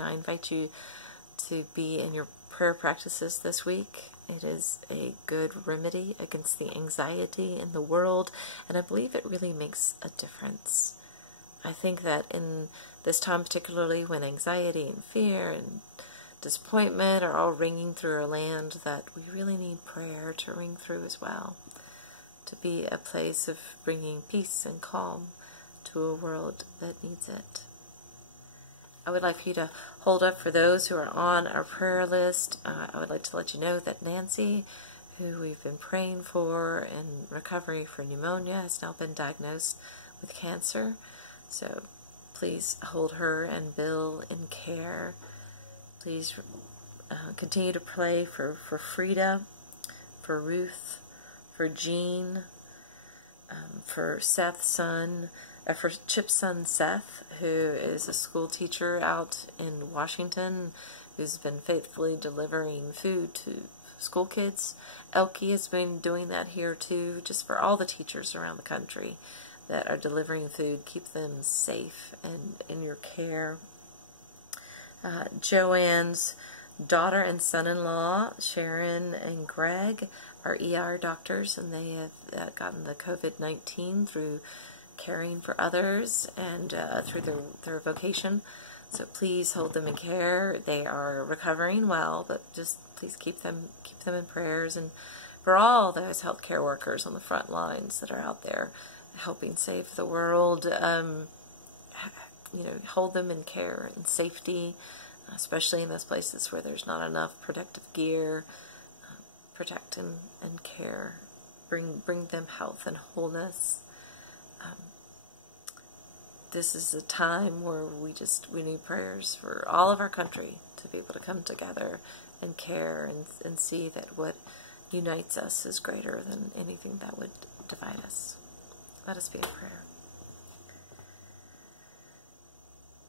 and I invite you to be in your prayer practices this week. It is a good remedy against the anxiety in the world, and I believe it really makes a difference. I think that in this time, particularly when anxiety and fear and disappointment are all ringing through our land, that we really need prayer to ring through as well, to be a place of bringing peace and calm to a world that needs it. I would like for you to hold up for those who are on our prayer list. I would like to let you know that Nancy, who we've been praying for in recovery for pneumonia, has now been diagnosed with cancer. So please hold her and Bill in care. Please continue to pray for Frida, for Ruth, for Jean, for Seth's son, for Chip's son Seth, who is a school teacher out in Washington, who's been faithfully delivering food to school kids. Elkie has been doing that here too, just for all the teachers around the country that are delivering food. Keep them safe and in your care. Joanne's daughter and son-in-law, Sharon and Greg, are ER doctors, and they have gotten the COVID-19 through caring for others and through their vocation. So please hold them in care. They are recovering well, but just please keep them in prayers. And for all those healthcare workers on the front lines that are out there helping save the world, hold them in care and safety, especially in those places where there's not enough protective gear. Protect and care. Bring them health and wholeness. This is a time where we need prayers for all of our country to be able to come together and care and see that what unites us is greater than anything that would divide us. Let us be in prayer.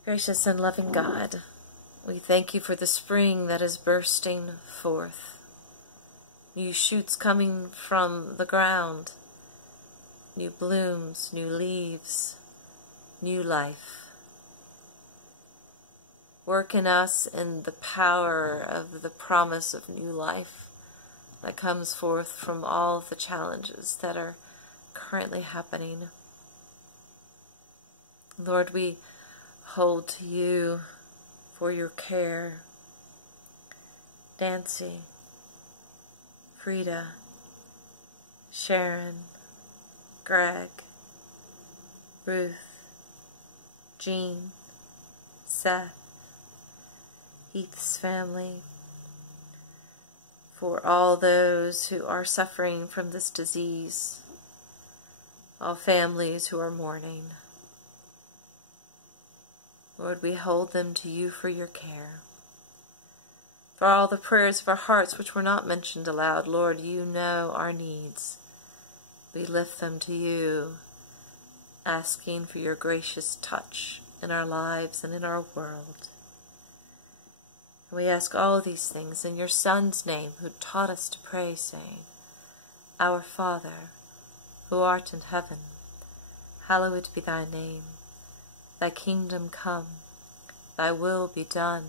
Gracious and loving God, we thank you for the spring that is bursting forth. New shoots coming from the ground, new blooms, new leaves, new life. Work in us in the power of the promise of new life that comes forth from all of the challenges that are currently happening. Lord, we hold to you for your care. Nancy, Frida, Sharon, Greg, Ruth, Jean, Seth, Heath's family, for all those who are suffering from this disease, all families who are mourning. Lord, we hold them to you for your care. For all the prayers of our hearts which were not mentioned aloud, Lord, you know our needs. We lift them to you, asking for your gracious touch in our lives and in our world. And we ask all these things in your Son's name, who taught us to pray, saying, Our Father, who art in heaven, hallowed be thy name. Thy kingdom come, thy will be done,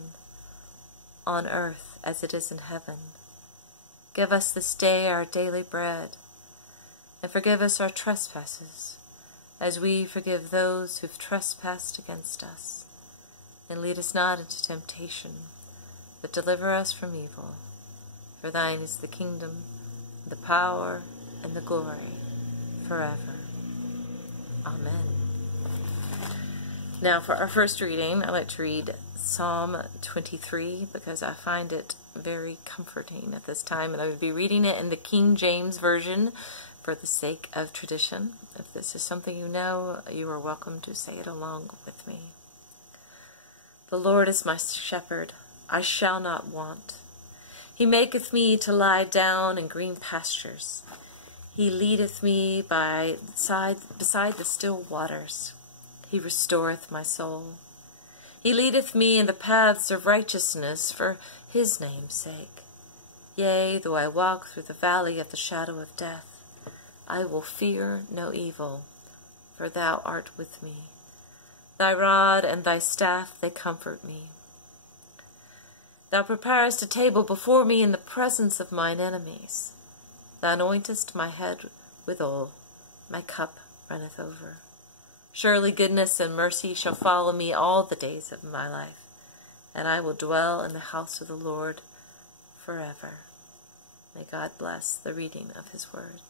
on earth as it is in heaven. Give us this day our daily bread, and forgive us our trespasses, as we forgive those who've trespassed against us. And lead us not into temptation, but deliver us from evil. For thine is the kingdom, the power, and the glory, forever. Amen. Now for our first reading, I'd like to read Psalm 23, because I find it very comforting at this time, and I would be reading it in the King James Version for the sake of tradition. If this is something you know, you are welcome to say it along with me. The Lord is my shepherd, I shall not want. He maketh me to lie down in green pastures. He leadeth me beside the still waters. He restoreth my soul. He leadeth me in the paths of righteousness for his name's sake. Yea, though I walk through the valley of the shadow of death, I will fear no evil, for thou art with me. Thy rod and thy staff, they comfort me. Thou preparest a table before me in the presence of mine enemies. Thou anointest my head with oil, my cup runneth over. Surely goodness and mercy shall follow me all the days of my life, and I will dwell in the house of the Lord forever. May God bless the reading of his word.